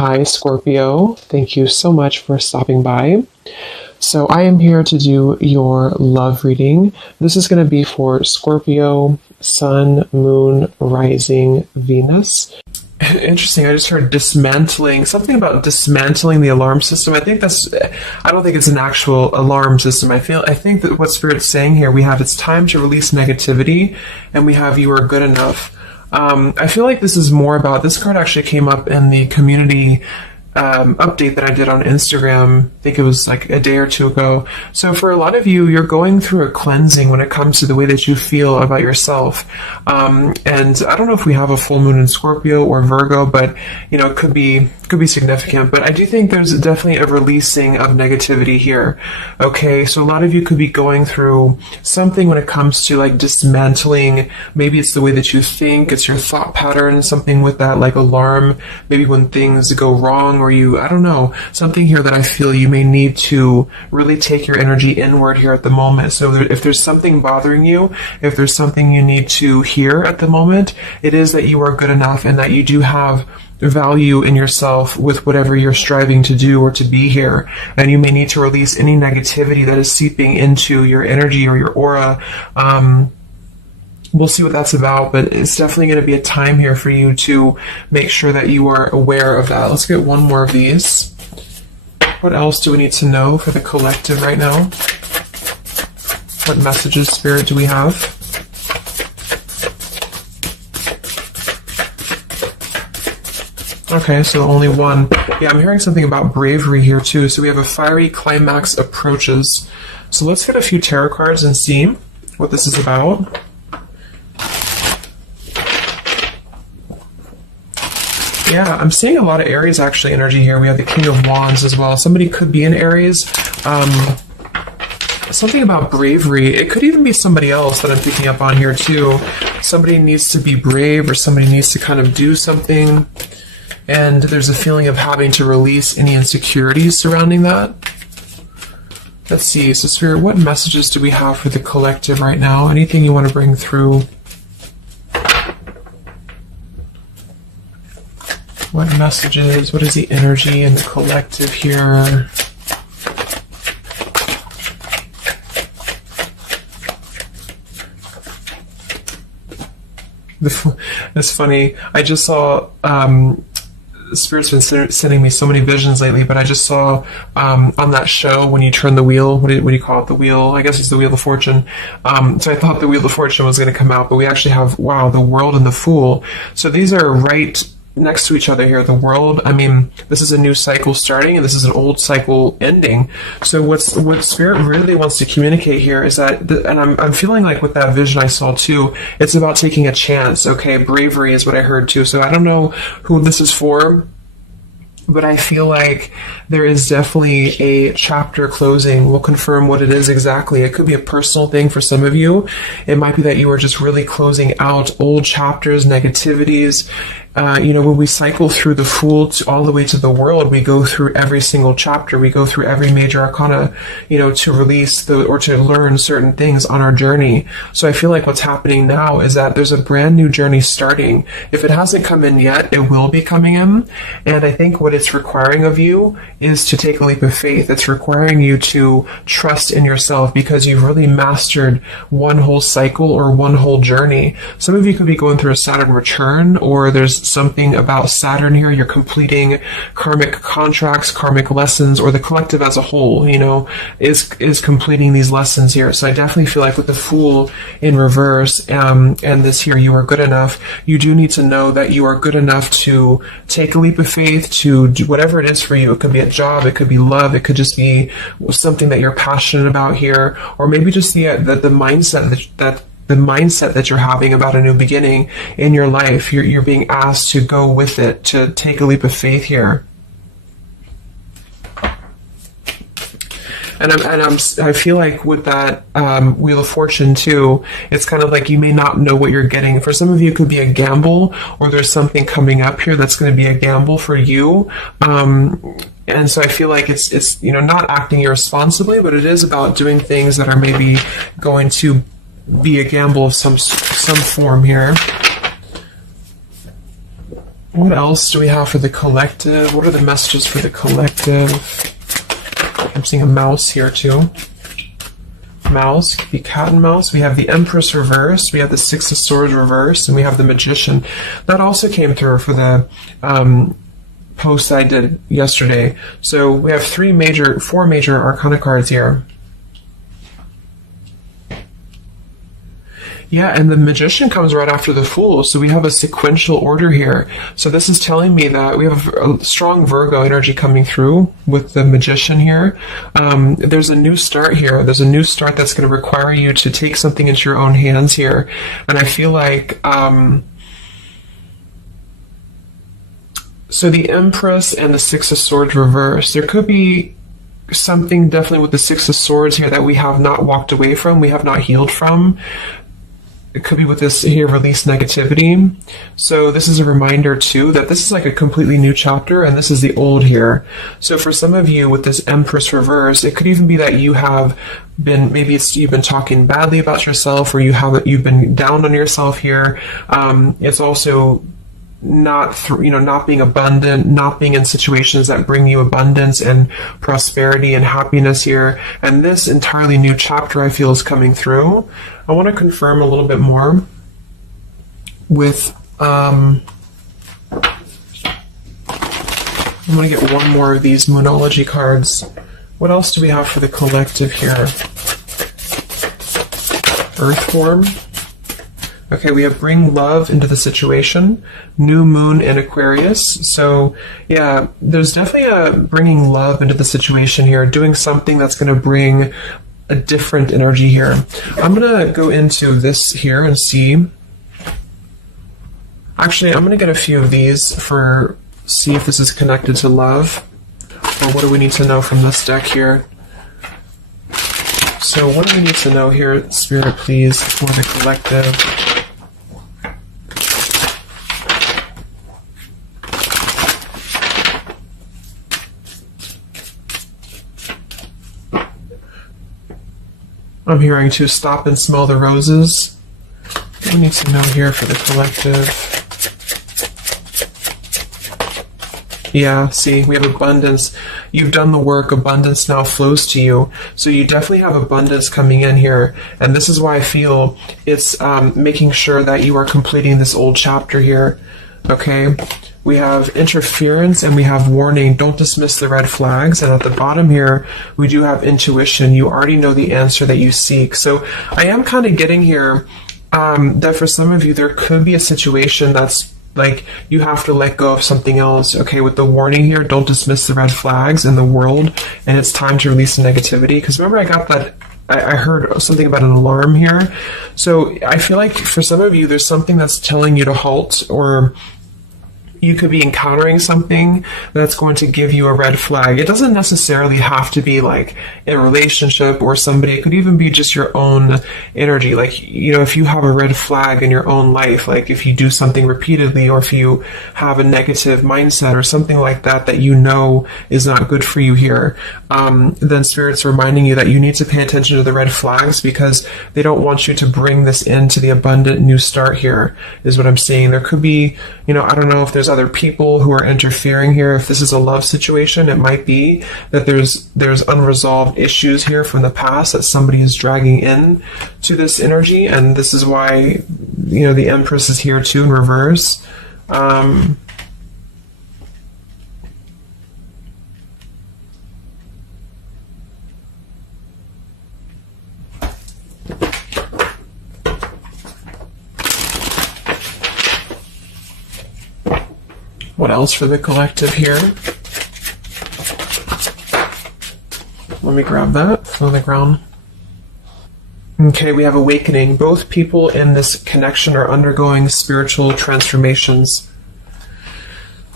Hi, Scorpio. Thank you so much for stopping by. So I am here to do your love reading. This is going to be for Scorpio, Sun, Moon, Rising, Venus. Interesting. I just heard dismantling, something about dismantling the alarm system. I don't think it's an actual alarm system. I think that what Spirit's saying here, we have it's time to release negativity, and we have you are good enough. I feel like this is more about, this card actually came up in the community update that I did on Instagram. I think it was like a day or two ago. So for a lot of you, you're going through a cleansing when it comes to the way that you feel about yourself. And I don't know if we have a full moon in Scorpio or Virgo, but it could be significant. But I do think there's definitely a releasing of negativity here. Okay, so a lot of you could be going through something when it comes to like dismantling. Maybe it's the way that you think, it's your thought pattern, something with that like alarm, maybe when things go wrong, or I don't know, something here that I feel you may need to really take your energy inward here at the moment. So if there's something bothering you, if there's something you need to hear at the moment, it is that you are good enough and that you do have value in yourself with whatever you're striving to do or to be here. And you may need to release any negativity that is seeping into your energy or your aura. We'll see what that's about, but it's definitely going to be a time here for you to make sure that you are aware of that. Let's get one more of these. What else do we need to know for the collective right now? What messages, Spirit, do we have? Okay, so only one. Yeah, I'm hearing something about bravery here too. So we have a fiery climax approaches. So let's get a few tarot cards and see what this is about. Yeah, I'm seeing a lot of Aries actually energy here. We have the King of Wands as well. Somebody could be in Aries. Something about bravery. It could even be somebody else that I'm picking up on here too. Somebody needs to be brave, or somebody needs to kind of do something. And there's a feeling of having to release any insecurities surrounding that. Let's see. So Spirit, what messages do we have for the collective right now? Anything you want to bring through? What messages? What is the energy in the collective here? It's funny. I just saw Spirit's been sending me so many visions lately, but I just saw on that show when you turn the wheel, what do you call it? The wheel, I guess it's the Wheel of Fortune. So I thought the Wheel of Fortune was going to come out, but we actually have, wow, the World and the Fool. So these are right next to each other here. The World, I mean, this is a new cycle starting, and this is an old cycle ending. So what Spirit really wants to communicate here is that, and I'm feeling like with that vision I saw too, it's about taking a chance. Okay, bravery is what I heard too. So I don't know who this is for, but I feel like there is definitely a chapter closing. We'll confirm what it is exactly. It could be a personal thing for some of you. It might be that you are just really closing out old chapters, negativities. When we cycle through the Fool all the way to the World, we go through every single chapter. We go through every major arcana, to release or to learn certain things on our journey. So I feel like what's happening now is that there's a brand new journey starting. If it hasn't come in yet, it will be coming in. And I think what it's requiring of you is to take a leap of faith. It's requiring you to trust in yourself, because you've really mastered one whole cycle or one whole journey. Some of you could be going through a Saturn return, or there's something about Saturn here. You're completing karmic contracts, karmic lessons, or the collective as a whole, is completing these lessons here. So I definitely feel like with the Fool in reverse, and this here, you are good enough. You do need to know that you are good enough to take a leap of faith, to do whatever it is for you. It could be a job, it could be love, it could just be something that you're passionate about here, or maybe just the mindset that the mindset that you're having about a new beginning in your life. You're being asked to go with it, to take a leap of faith here. And I feel like with that Wheel of Fortune too, it's kind of like you may not know what you're getting. For some of you, it could be a gamble, or there's something coming up here that's going to be a gamble for you. And so I feel like it's not acting irresponsibly, but it is about doing things that are maybe going to be a gamble of some form here. What else do we have for the collective? What are the messages for the collective? I'm seeing a mouse here too. Mouse, could be cat and mouse. We have the Empress reversed, we have the Six of Swords reversed, and we have the Magician. That also came through for the post I did yesterday. So we have four major Arcana cards here. Yeah, and the Magician comes right after the Fool, so we have a sequential order here. So this is telling me that we have a strong Virgo energy coming through with the Magician here. There's a new start here. There's a new start that's going to require you to take something into your own hands here. And I feel like... so the Empress and the Six of Swords reversed. There could be something definitely with the Six of Swords here that we have not walked away from, we have not healed from. It could be with this here, release negativity. So this is a reminder too that this is like a completely new chapter and this is the old here. So for some of you with this Empress reverse, it could even be that you have been, maybe you've been talking badly about yourself, or you've been down on yourself here. It's also not being abundant, not being in situations that bring you abundance and prosperity and happiness here. And this entirely new chapter I feel is coming through. I want to confirm a little bit more with I'm going to get one more of these Moonology cards. What else do we have for the collective here? Earth form. Okay, we have bring love into the situation, new moon in Aquarius. So yeah, there's definitely a bringing love into the situation here, doing something that's going to bring a different energy here. I'm going to go into this here and see. Actually, I'm going to get a few of these see if this is connected to love. Or what do we need to know from this deck here? So what do we need to know here, Spirit, please, for the collective? I'm hearing to stop and smell the roses. What do we need to know here for the collective? Yeah, see, we have abundance. You've done the work. Abundance now flows to you. So you definitely have abundance coming in here. And this is why I feel it's making sure that you are completing this old chapter here. Okay? We have interference and we have warning. Don't dismiss the red flags. And at the bottom here, we do have intuition. You already know the answer that you seek. So I am kind of getting here that for some of you, there could be a situation that's like you have to let go of something else. Okay, with the warning here, don't dismiss the red flags in the world. And it's time to release the negativity. Because remember, I got that. I heard something about an alarm here. So I feel like for some of you, there's something that's telling you to halt, or you could be encountering something that's going to give you a red flag. It doesn't necessarily have to be like a relationship or somebody. It could even be just your own energy. Like, you know, if you have a red flag in your own life, like if you do something repeatedly, or if you have a negative mindset or something like that, that you know is not good for you here, then Spirit's reminding you that you need to pay attention to the red flags, because they don't want you to bring this into the abundant new start here, is what I'm seeing. There could be, you know, I don't know if there's other people who are interfering here. If this is a love situation, it might be that there's unresolved issues here from the past that somebody is dragging in to this energy, and this is why, you know, the Empress is here too in reverse. What else for the collective here? Let me grab that on the ground. Okay, we have awakening. Both people in this connection are undergoing spiritual transformations.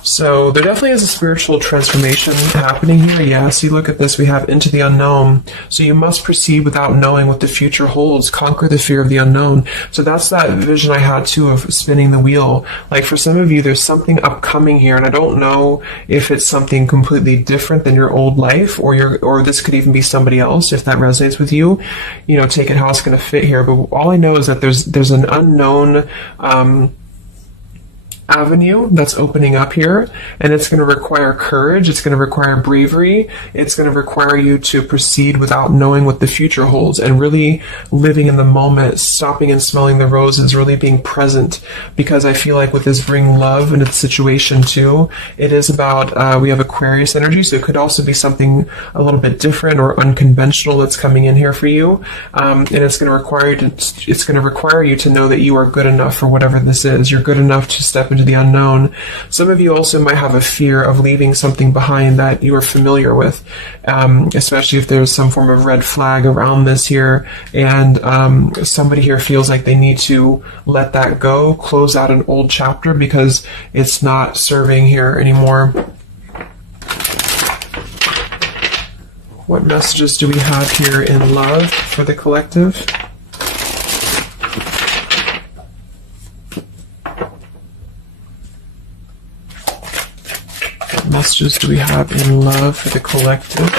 So there definitely is a spiritual transformation happening here. Yeah, see, look at this. We have into the unknown. So you must proceed without knowing what the future holds. Conquer the fear of the unknown. So that's that vision I had too of spinning the wheel. Like for some of you, there's something upcoming here, and I don't know if it's something completely different than your old life, or this could even be somebody else. If that resonates with you, you know, take it how it's going to fit here. But all I know is that there's an unknown avenue that's opening up here, and it's going to require courage, it's going to require bravery, it's going to require you to proceed without knowing what the future holds, and really living in the moment, stopping and smelling the roses, really being present, because I feel like with this bring love into the situation too, it is about, we have Aquarius energy, so it could also be something a little bit different or unconventional that's coming in here for you, and it's going to require you to know that you are good enough for whatever this is. You're good enough to step into the unknown. Some of you also might have a fear of leaving something behind that you are familiar with, especially if there's some form of red flag around this here, and somebody here feels like they need to let that go, close out an old chapter because it's not serving here anymore. What messages do we have here in love for the collective? What messages do we have in love for the collective?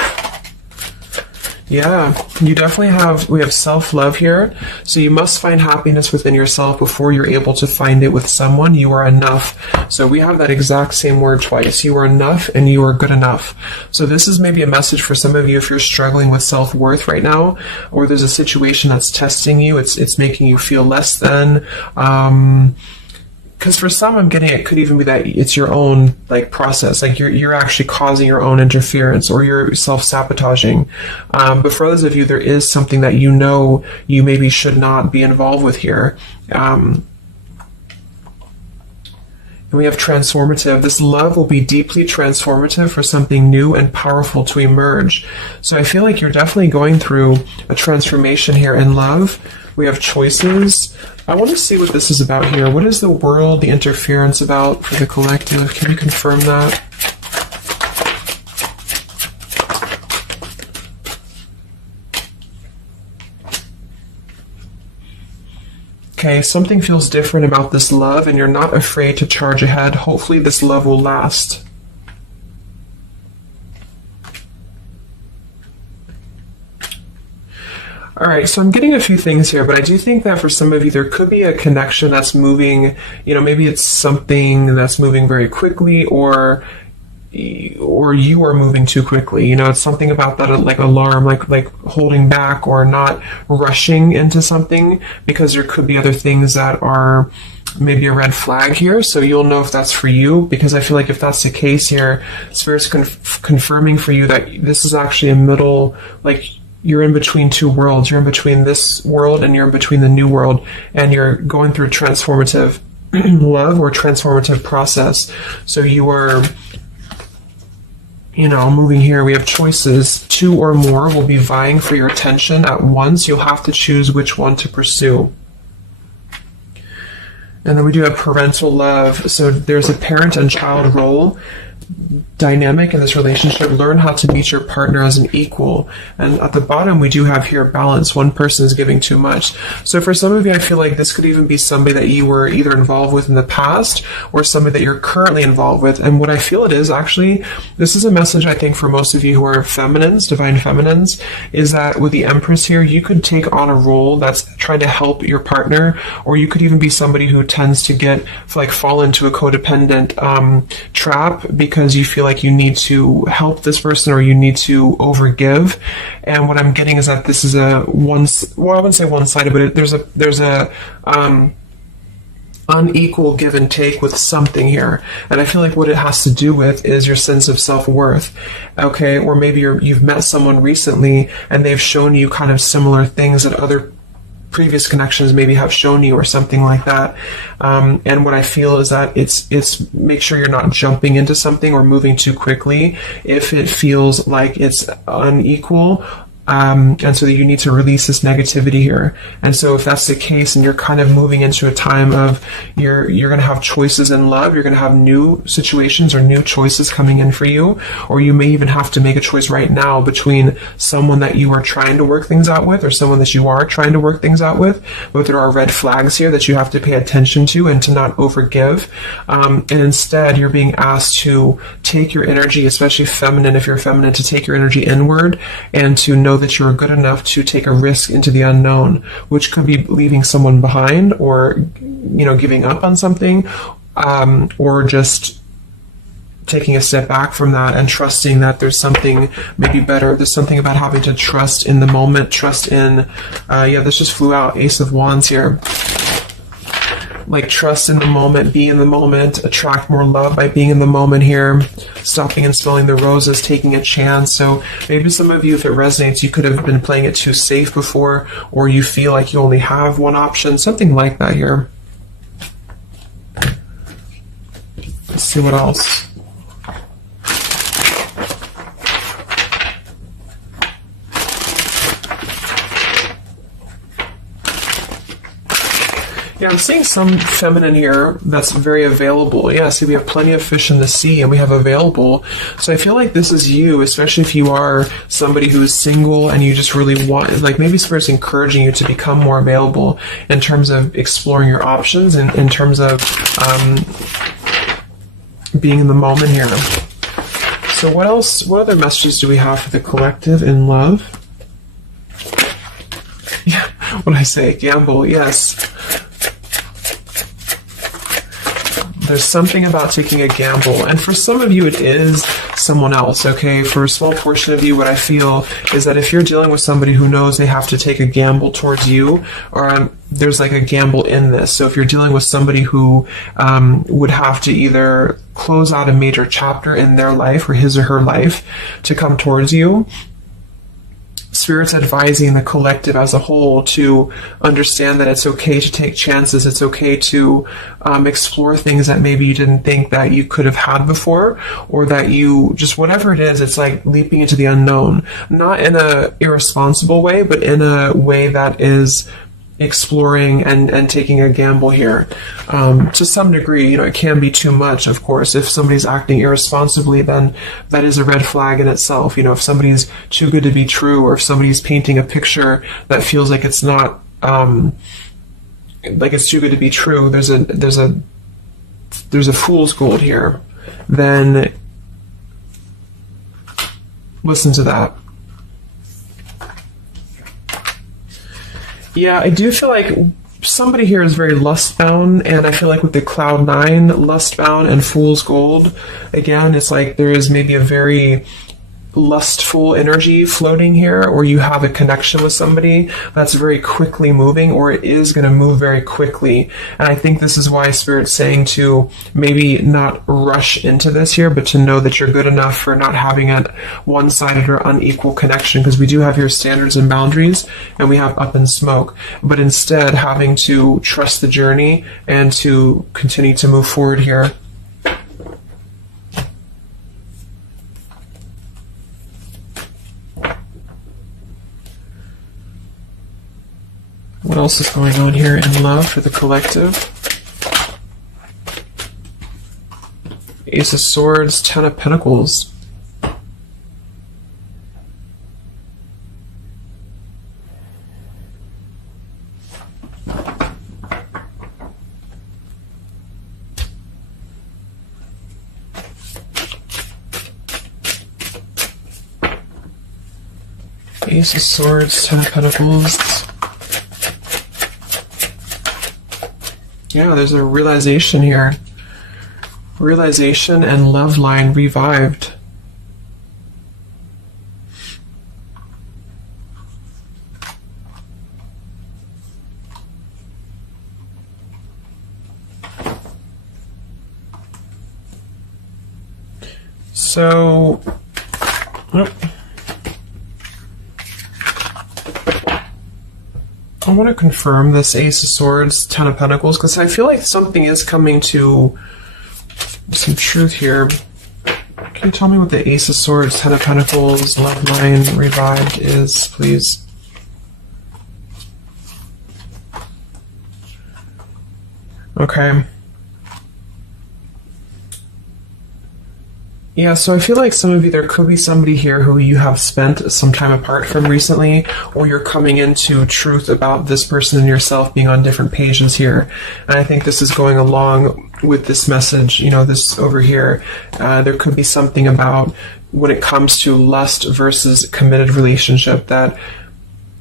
Yeah, you definitely we have self-love here. So you must find happiness within yourself before you're able to find it with someone. You are enough. So we have that exact same word twice. You are enough and you are good enough. So this is maybe a message for some of you if you're struggling with self-worth right now, or there's a situation that's testing you. It's making you feel less than, because for some, I'm getting it could even be that it's your own process, you're actually causing your own interference, or you're self-sabotaging. But for others of you, there is something that you know you maybe should not be involved with here. And we have transformative. This love will be deeply transformative for something new and powerful to emerge. So I feel like you're definitely going through a transformation here in love. We have choices. I want to see what this is about here. What is the world, the interference about for the collective? Can you confirm that? Okay, something feels different about this love, and you're not afraid to charge ahead. Hopefully this love will last. All right, so I'm getting a few things here, but I do think that for some of you, there could be a connection that's moving, maybe it's something that's moving very quickly, or you are moving too quickly. It's something about that, like alarm, like holding back or not rushing into something, because there could be other things that are maybe a red flag here. So you'll know if that's for you, because I feel like if that's the case here, Spirit's confirming for you that this is actually a middle, you're in between two worlds. You're in between this world and you're in between the new world, and you're going through transformative love or transformative process. So you are, moving here. We have choices. Two or more will be vying for your attention at once. You'll have to choose which one to pursue. And then we do have parental love. So there's a parent and child role dynamic in this relationship. Learn how to meet your partner as an equal. And at the bottom, we do have here balance. One person is giving too much. So for some of you, I feel like this could even be somebody that you were either involved with in the past or somebody that you're currently involved with. And what I feel it is, actually, this is a message, I think, for most of you who are feminines, divine feminines, is that with the Empress here, you could take on a role that's trying to help your partner, or you could even be somebody who tends to fall into a codependent trap, because you feel like you need to help this person or you need to overgive. And what I'm getting is that this is I wouldn't say one-sided, but there's a unequal give and take with something here. And I feel like what it has to do with is your sense of self-worth. Okay, or maybe you've met someone recently and they've shown you kind of similar things that other previous connections maybe have shown you, or something like that. And what I feel is that it's make sure you're not jumping into something or moving too quickly if it feels like it's unequal. And so that you need to release this negativity here. And so if that's the case, and you're kind of moving into a time of you're going to have choices in love, you're going to have new situations or new choices coming in for you, or you may even have to make a choice right now between someone that you are trying to work things out with or someone that you are trying to work things out with. But there are red flags here that you have to pay attention to and to not overgive. And instead, you're being asked to take your energy, especially feminine, if you're feminine, to take your energy inward and to know that you're good enough to take a risk into the unknown, which could be leaving someone behind, or giving up on something, or just taking a step back from that and trusting that there's something maybe better. There's something about having to trust in the moment, trust in, this just flew out, Ace of Wands here. Like, trust in the moment, be in the moment, attract more love by being in the moment here, stopping and smelling the roses, taking a chance. So maybe some of you, if it resonates, you could have been playing it too safe before, or you feel like you only have one option, something like that here. Let's see what else. Yeah, I'm seeing some feminine here that's very available. Yeah, see, we have plenty of fish in the sea and we have available. So I feel like this is you, especially if you are somebody who is single and you just really want, like, maybe Spirit's encouraging you to become more available in terms of exploring your options and in terms of being in the moment here. So what else, what other messages do we have for the collective in love? Yeah, what did I say? Gamble, yes. There's something about taking a gamble, and for some of you it is someone else, okay? For a small portion of you, what I feel is that if you're dealing with somebody who knows they have to take a gamble towards you, or there's like a gamble in this. So if you're dealing with somebody who would have to either close out a major chapter in their life or his or her life to come towards you, Spirit's advising the collective as a whole to understand that it's okay to take chances. It's okay to explore things that maybe you didn't think that you could have had before, or that you just, whatever it is, it's like leaping into the unknown. Not in a irresponsible way, but in a way that is exploring and taking a gamble here. To some degree, it can be too much, of course. If somebody's acting irresponsibly, then that is a red flag in itself. If somebody's too good to be true, or if somebody's painting a picture that feels like it's not, like it's too good to be true, there's a fool's gold here, then listen to that. Yeah, I do feel like somebody here is very lust-bound, and I feel like with the Cloud 9, lust-bound and Fool's Gold, again, it's like there is maybe a very lustful energy floating here, or you have a connection with somebody that's very quickly moving, or it is going to move very quickly. And I think this is why Spirit's saying to maybe not rush into this here, but to know that you're good enough for not having a one-sided or unequal connection, because we do have your standards and boundaries, and we have up in smoke, but instead having to trust the journey and to continue to move forward here. What else is going on here in love for the collective? Ace of Swords, Ten of Pentacles. Ace of Swords, Ten of Pentacles. Yeah, there's a realization here. Realization and love line revived. So, I want to confirm this Ace of Swords, Ten of Pentacles, because I feel like something is coming to some truth here. Can you tell me what the Ace of Swords, Ten of Pentacles, love line revived is, please? Okay. Yeah, so I feel like some of you, there could be somebody here who you have spent some time apart from recently, or you're coming into truth about this person and yourself being on different pages here. And I think this is going along with this message, this over here. There could be something about when it comes to lust versus committed relationship, that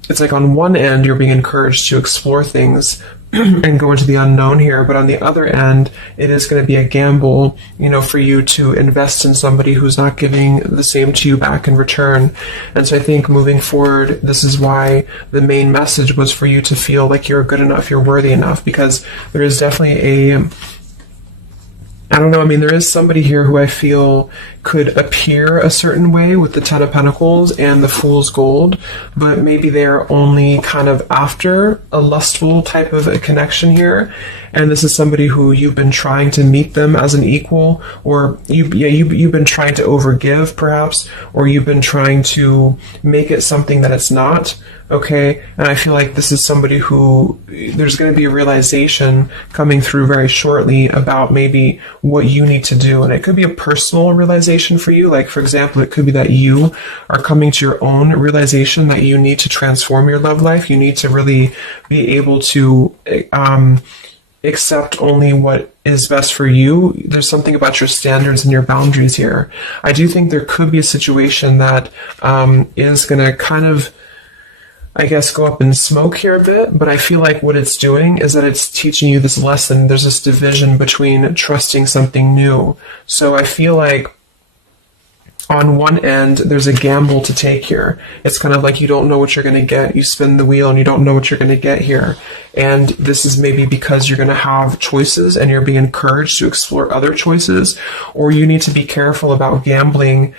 it's like on one end you're being encouraged to explore things and go into the unknown here. But on the other end, it is going to be a gamble, for you to invest in somebody who's not giving the same to you back in return. And so I think moving forward, this is why the main message was for you to feel like you're good enough, you're worthy enough, because there is definitely I don't know, I mean, there is somebody here who I feel could appear a certain way with the Ten of Pentacles and the Fool's Gold, but maybe they're only kind of after a lustful type of a connection here. And this is somebody who you've been trying to meet them as an equal, or you've been trying to overgive, perhaps, or you've been trying to make it something that it's not. Okay, and I feel like this is somebody who there's going to be a realization coming through very shortly about maybe what you need to do. And it could be a personal realization for you. Like, for example, it could be that you are coming to your own realization that you need to transform your love life. You need to really be able to accept only what is best for you. There's something about your standards and your boundaries here. I do think there could be a situation that is going to kind of, I guess, go up in smoke here a bit, but I feel like what it's doing is that it's teaching you this lesson. There's this division between trusting something new. So I feel like on one end, there's a gamble to take here. It's kind of like you don't know what you're going to get. You spin the wheel and you don't know what you're going to get here. And this is maybe because you're going to have choices and you're being encouraged to explore other choices, or you need to be careful about gambling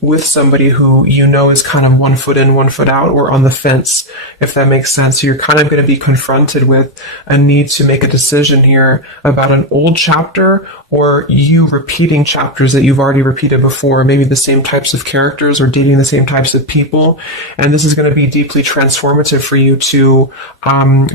with somebody who is kind of 1 foot in, 1 foot out, or on the fence, if that makes sense. So you're kind of going to be confronted with a need to make a decision here about an old chapter, or you repeating chapters that you've already repeated before, maybe the same types of characters or dating the same types of people. And this is going to be deeply transformative for you to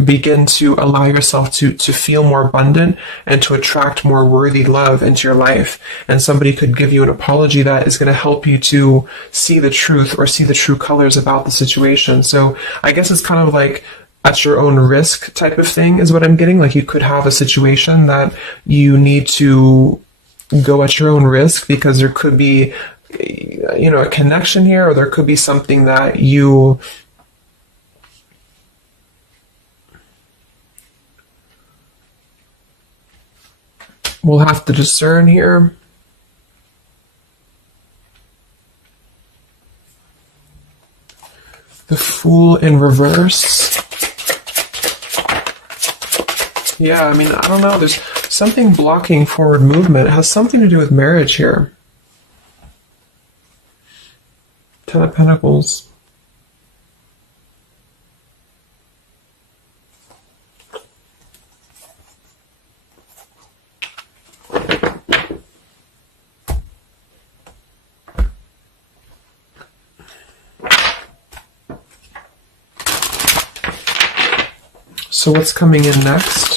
begin to allow yourself to feel more abundant and to attract more worthy love into your life. And somebody could give you an apology that is going to help you to see the truth or see the true colors about the situation. So I guess it's kind of like at your own risk type of thing is what I'm getting. Like, you could have a situation that you need to go at your own risk because there could be, a connection here, or there could be something that you will have to discern here. The Fool in reverse. Yeah, I mean, I don't know. There's something blocking forward movement. It has something to do with marriage here. Ten of Pentacles. So what's coming in next?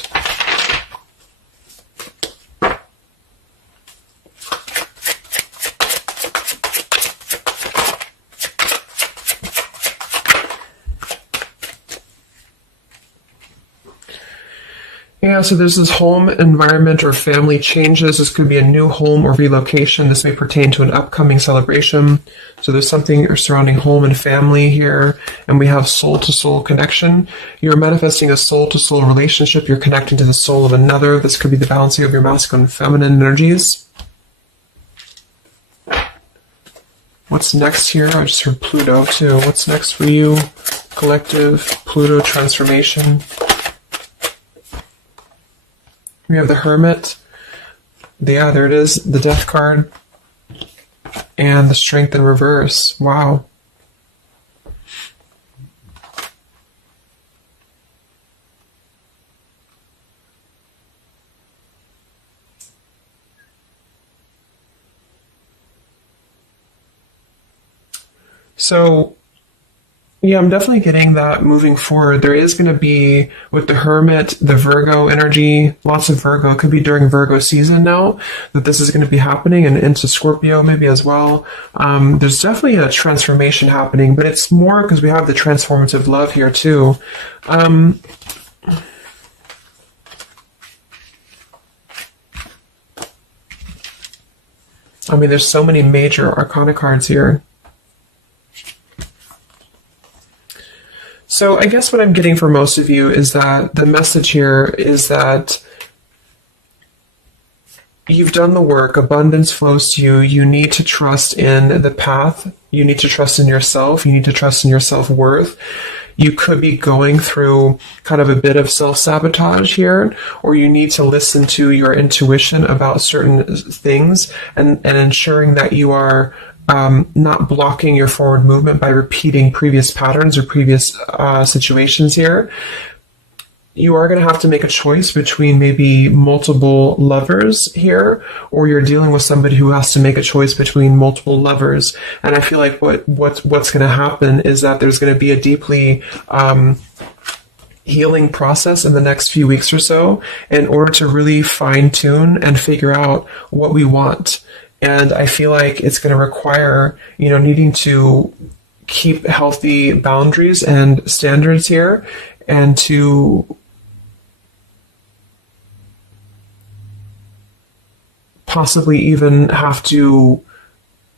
Yeah, so there's this home environment or family changes. This could be a new home or relocation. This may pertain to an upcoming celebration. So there's something surrounding home and family here. And we have soul-to-soul connection. You're manifesting a soul-to-soul relationship. You're connecting to the soul of another. This could be the balancing of your masculine and feminine energies. What's next here? I just heard Pluto too. What's next for you? Collective, Pluto transformation. We have the Hermit. Yeah, there it is. The Death card. And the Strength in reverse. Wow. So, yeah, I'm definitely getting that moving forward. There is going to be, with the Hermit, the Virgo energy, lots of Virgo. It could be during Virgo season now that this is going to be happening, and into Scorpio maybe as well. There's definitely a transformation happening, but it's more because we have the transformative love here too. I mean, there's so many major arcana cards here. So I guess what I'm getting for most of you is that the message here is that you've done the work, abundance flows to you, you need to trust in the path, you need to trust in yourself, you need to trust in your self-worth. You could be going through kind of a bit of self-sabotage here, or you need to listen to your intuition about certain things and ensuring that you are not blocking your forward movement by repeating previous patterns or previous situations here. You are going to have to make a choice between maybe multiple lovers here, or you're dealing with somebody who has to make a choice between multiple lovers. And I feel like what's going to happen is that there's going to be a deeply healing process in the next few weeks or so in order to really fine tune and figure out what we want. And I feel like it's going to require, needing to keep healthy boundaries and standards here, and to possibly even have to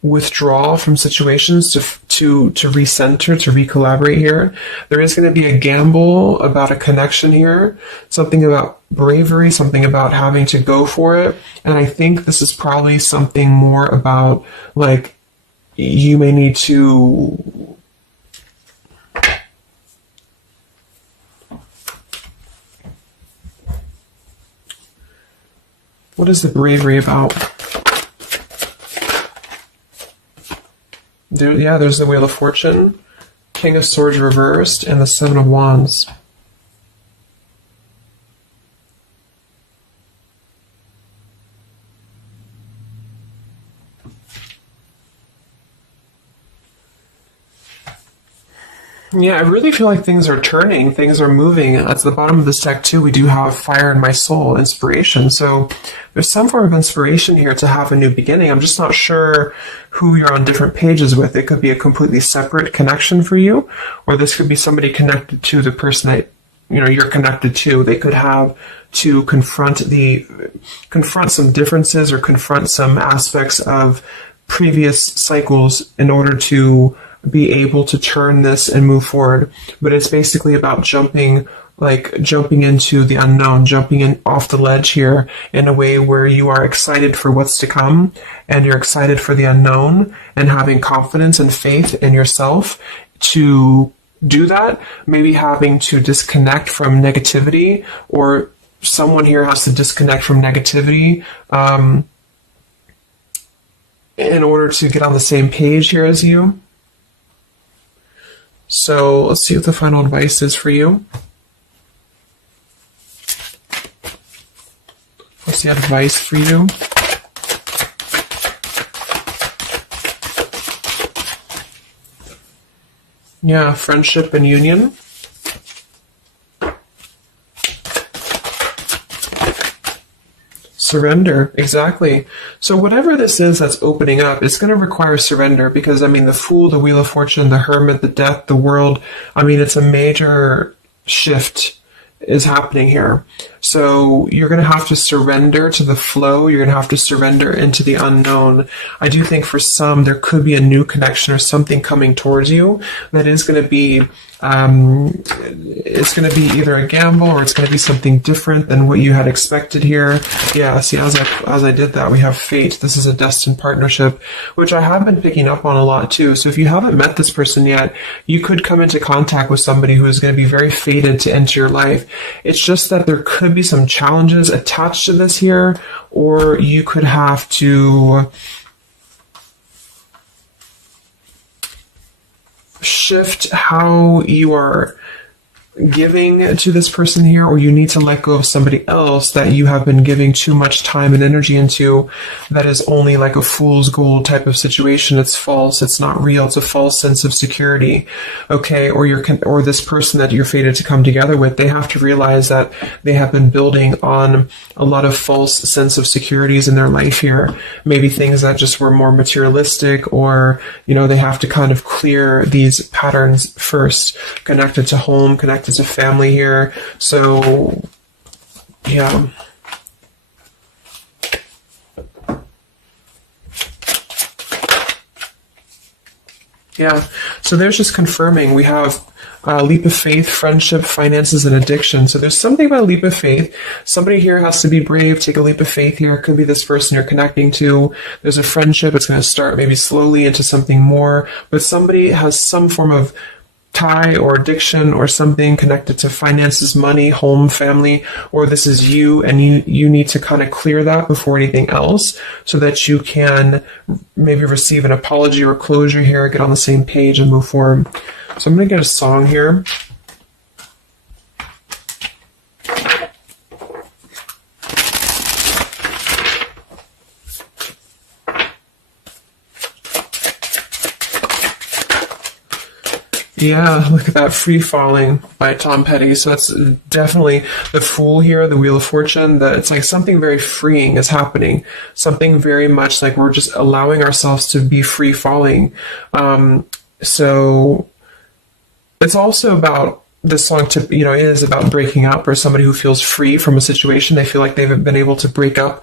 withdraw from situations to recenter, to recollaborate here. There is going to be a gamble about a connection here, something about bravery, something about having to go for it. And I think this is probably something more about, like, you may need to what is the bravery about? There's the Wheel of Fortune, King of Swords reversed, and the Seven of Wands. Yeah, I really feel like things are turning, things are moving. At the bottom of this deck, too, we do have Fire in My Soul, inspiration. So there's some form of inspiration here to have a new beginning. I'm just not sure who you're on different pages with. It could be a completely separate connection for you, or this could be somebody connected to the person that you're connected to. They could have to confront some differences or confront some aspects of previous cycles in order to be able to turn this and move forward. But it's basically about jumping into the unknown, jumping in off the ledge here in a way where you are excited for what's to come, and you're excited for the unknown, and having confidence and faith in yourself to do that. Maybe having to disconnect from negativity, or someone here has to disconnect from negativity in order to get on the same page here as you. So let's see what the final advice is for you. What's the advice for you? Yeah, friendship and union. Surrender, exactly. So whatever this is that's opening up, it's going to require surrender, because, the Fool, the Wheel of Fortune, the Hermit, the Death, the World, it's a major shift is happening here. So you're going to have to surrender to the flow. You're going to have to surrender into the unknown. I do think for some, there could be a new connection or something coming towards you that is going to be it's going to be either a gamble, or it's going to be something different than what you had expected here. Yeah, see, as I did that, we have fate. This is a destined partnership, which I have been picking up on a lot too. So if you haven't met this person yet, you could come into contact with somebody who is going to be very fated to enter your life. It's just that there could be some challenges attached to this here, or you could have to shift how you are giving to this person here, or you need to let go of somebody else that you have been giving too much time and energy into, that is only like a fool's gold type of situation. It's false, it's not real, it's a false sense of security. Okay, or this person that you're fated to come together with, they have to realize that they have been building on a lot of false sense of securities in their life here. Maybe things that just were more materialistic, or they have to kind of clear these patterns first, connected to home, connected to family here. So yeah, Yeah. So there's just confirming. We have leap of faith, friendship, finances, and addiction. So there's something about leap of faith. Somebody here has to be brave, take a leap of faith here. It could be this person you're connecting to. There's a friendship. It's going to start maybe slowly into something more. But somebody has some form of tie or addiction or something connected to finances, money, home, family, or this is you, and you need to kind of clear that before anything else so that you can maybe receive an apology or closure here, get on the same page and move forward. So I'm going to get a song here. Yeah, look at that, Free Falling by Tom Petty. So that's definitely the Fool here, the Wheel of Fortune. That it's like something very freeing is happening. Something very much like we're just allowing ourselves to be free falling. So it's also about this song is about breaking up, or somebody who feels free from a situation. They feel like they've been able to break up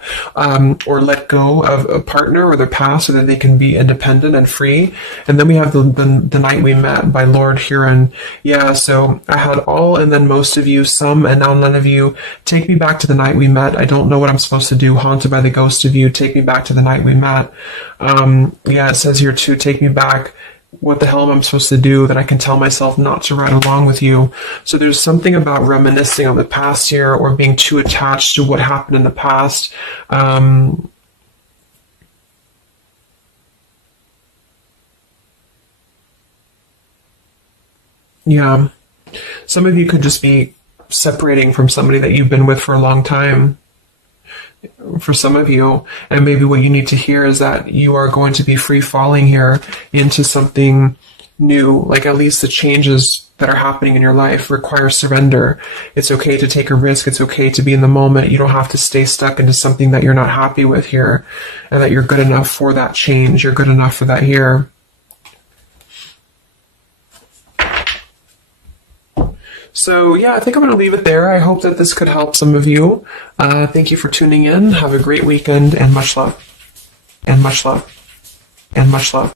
or let go of a partner or their past so that they can be independent and free. And then we have the Night We Met by Lord Huron. Yeah, so I had all and then most of you, some and now none of you. Take me back to the night we met. I don't know what I'm supposed to do. Haunted by the ghost of you. Take me back to the night we met. Yeah, it says here too, take me back. What the hell am I supposed to do that I can tell myself not to ride along with you? So there's something about reminiscing on the past here or being too attached to what happened in the past. Yeah. Some of you could just be separating from somebody that you've been with for a long time. For some of you, and maybe what you need to hear is that you are going to be free falling here into something new. Like at least the changes that are happening in your life require surrender. It's okay to take a risk. It's okay to be in the moment. You don't have to stay stuck into something that you're not happy with here, and that you're good enough for that change. You're good enough for that here. So yeah, I think I'm going to leave it there. I hope that this could help some of you. Thank you for tuning in. Have a great weekend, and much love. And much love. And much love.